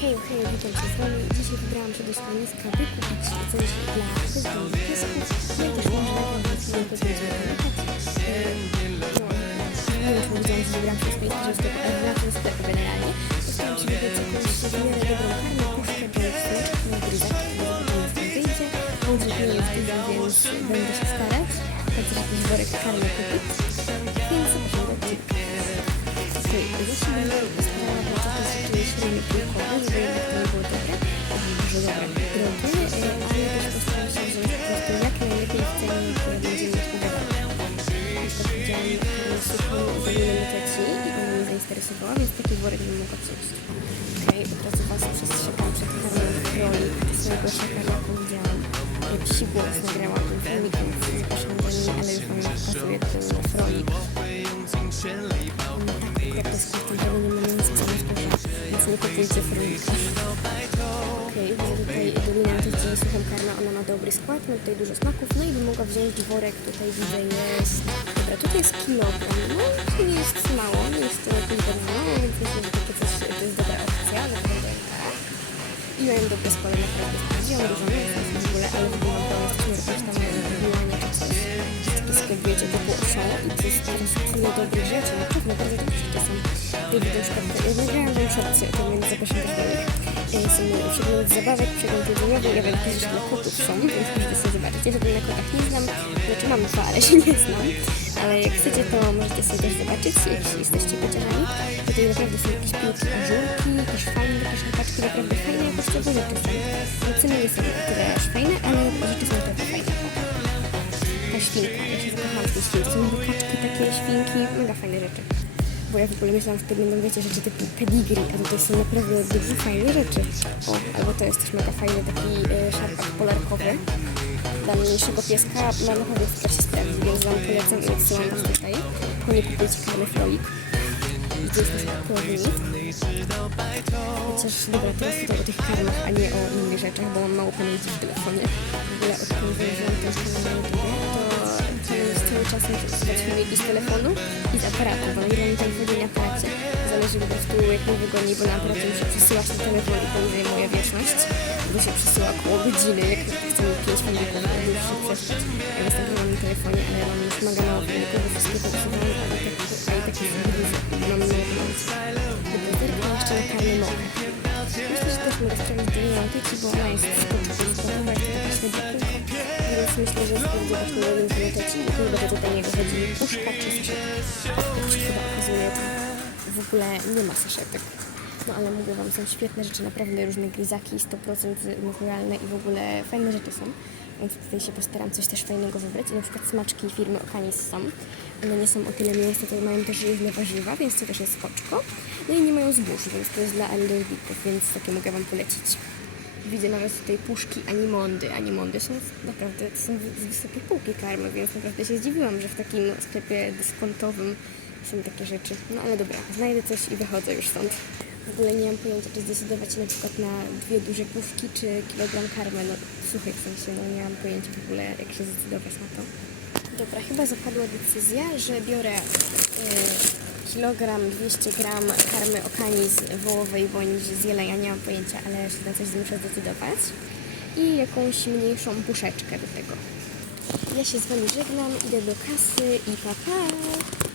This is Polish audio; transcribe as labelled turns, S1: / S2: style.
S1: Hej, hej, witam się z Wami. Dzisiaj wybrałam się do schroniska, by kupić coś dla. No No, e, z więc będę się starać. Okej, żeby jednak to nie było dobre, e, ale też po prostu jak będzie i zainteresowała, więc taki worek bym mogła wziąć. Okej, od razu Was przestrzegam przed karmą roli swojego szefa, jaką widziałam. E, Psi głos nagrała tym filmikiem, nie kupujcie frolika. Okej, okay, tutaj też dzisiaj słucham karma, ona ma dobry skład, ma tutaj dużo smaków, no i bym mogła wziąć worek, tutaj widzę jest, dobra, tutaj jest kilogram, no to nie jest mało, nie jest to jakoś bardzo mało, więc myślę, że takie coś, to jest dobra opcja, naprawdę tak. I mają dobre składy, naprawdę. Sprawdziłam dużo mięsa w ogóle, ale w ogóle że jakoś tam wybiłanie czy coś, sklep, wiecie, typu Auchan i to jest tyle dobrych rzeczy, naprawdę bardzo dobre Tutaj widzę szkoda, ja nagrałam wam szorcy, to więc zapraszam też do nich. Są przegląd zabawek, przegląd jedzeniowy, ja wiem, że dla kotów są, więc możecie sobie zobaczyć. Ja żadnych na kotach nie znam, znaczy mam dwa, ale się nie znam. Ale jak chcecie, to możecie sobie też zobaczyć, jeśli jesteście kociarzami. Tutaj naprawdę są jakieś piłki, ażurki, jakieś fajne, takie szlapaczki, naprawdę fajne jakościowe rzeczy są. Ceny nie są tyle aż fajne, ale rzeczy są naprawdę fajne. Świnka, ja się zakochałam w tej śwince. Są takie świnki, mega fajne rzeczy. Bo ja w ogóle myślałam, że to będą, wiecie, rzeczy typu pedigree, a tutaj są naprawdę dużo fajne rzeczy. O, albo to jest też mega fajny taki e, szarpak polarkowy. Dla mniejszego pieska ma naprawdę super się sprawdzi, więc wam polecam i odsyłam was tutaj. Tylko nie kupujcie karmy. I to jest płownik. Chociaż dobra, teraz tutaj o tych karmach, a nie o innych rzeczach, bo mam mało pamięci w telefonie. W ogóle odkąd wyłożyłam ten jest cały czas muszę usuwać filmiki z telefonu i z aparatu, bo mi tam wchodzi na aparacie. Zależy po prostu jak mi wygodniej, bo na aparacie muszę przesyłać na telefon i to mi zajmuje wieczność, bo się przesyła około godziny, jak chcę mi 5 filmików na dłuższy przesłać. Ja występuję na telefonie, ale mam już mega mało filmików, bo wszystkie to usuwam, ale tak, a i tak jest dużo, mam mało pamięci. Tylko zerknę jeszcze na karmę mokre. Myślę, że też mogę sprawdzić do bo ona jest skoczkiem, myślę, że sprawdzę właśnie do Leontyki i tu będzie do niego chodzi puszka czy skrzyp. Się chyba okazuje, to w ogóle nie ma saszetek. No ale mówię Wam, są świetne rzeczy, naprawdę różne gryzaki, 100% naturalne i w ogóle fajne rzeczy są. Więc tutaj się postaram coś też fajnego wybrać. I na przykład smaczki firmy Okanis są. One nie są o tyle mięsne, to mają też różne warzywa, więc to też jest spoczko. No i nie mają zbóż, więc to jest dla allergików, więc takie mogę Wam polecić. Widzę nawet tutaj puszki Animondy. Animondy są naprawdę, są z wysokiej półki karmy, więc naprawdę się zdziwiłam, że w takim sklepie dyskontowym są takie rzeczy. No ale dobra, znajdę coś i wychodzę już stąd. W ogóle nie mam pojęcia, czy zdecydować się na przykład na dwie duże puszki, czy kilogram karmy. No słuchaj, w sensie, no nie mam pojęcia w ogóle, jak się zdecydować na to. Dobra, chyba zapadła decyzja, że biorę y, kilogram 200 gram karmy okaniz wołowej bądź z jelenia, nie mam pojęcia, ale się na coś muszę zdecydować. I jakąś mniejszą puszeczkę do tego. Ja się z Wami żegnam, idę do kasy i pa pa!